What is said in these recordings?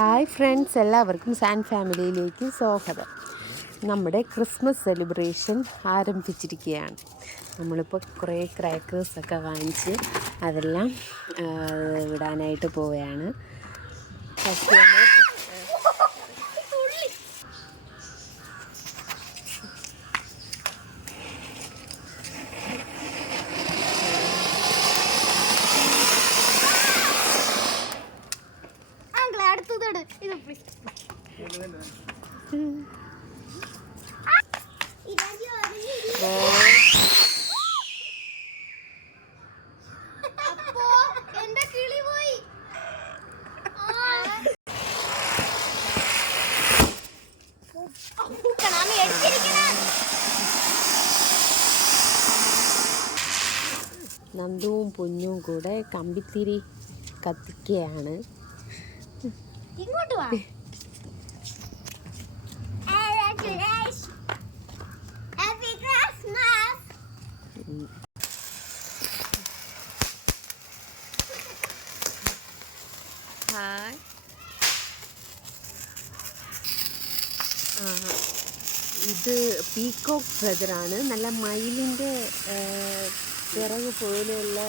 Hi friends, എല്ലാവർക്കും San ഫാമിലിയിലേക്ക് സ്വാഗതം. നമ്മുടെ ക്രിസ്മസ് സെലിബ്രേഷൻ ആരംഭിച്ചിരിക്കുകയാണ്. നമ്മളിപ്പോൾ കുറേ ക്രാക്കേഴ്സൊക്കെ വാങ്ങിച്ച് അതെല്ലാം വിടാനായിട്ട് പോവുകയാണ്. ഫസ്റ്റ് നമ്മൾ നന്ദുവും പൊന്നും കൂടെ കമ്പിത്തിരി കത്തിക്കുകയാണ്. ഇങ്ങോട്ട് വാ. ഇത് പീക്കോക്ക് ഫെദറാണ്. നല്ല മയിലിൻ്റെ ചിറക് പോലെയുള്ള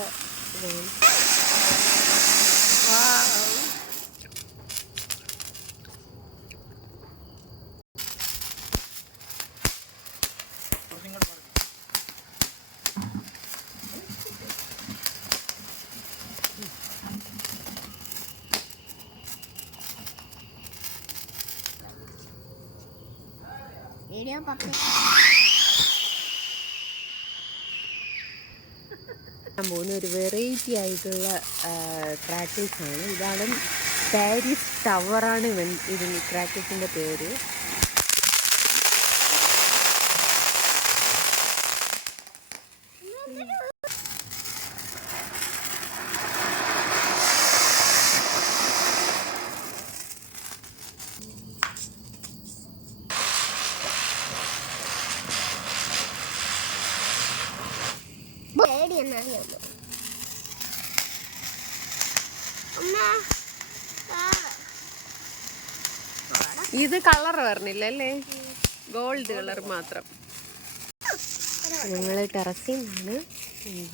പോകുന്ന ഒരു വെറൈറ്റി ആയിട്ടുള്ള ക്രാക്കേഴ്സാണ്. ഇതാണ് പാരീസ് ടവറാണ് ഇതിന് ക്രാക്കേഴ്സിൻ്റെ പേര്. ഇത് കളർ പറഞ്ഞില്ല അല്ലേ, ഗോൾഡ് കളർ മാത്രം. ഞങ്ങൾ ടെറസിൽ നിന്നാണ്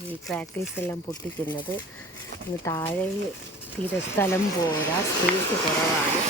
ഈ ക്രാക്കിൾസ് എല്ലാം പൊട്ടിക്കുന്നത്. താഴെ തീരെ സ്ഥലം പോരാ, സ്പേസ് കുറവാണ്.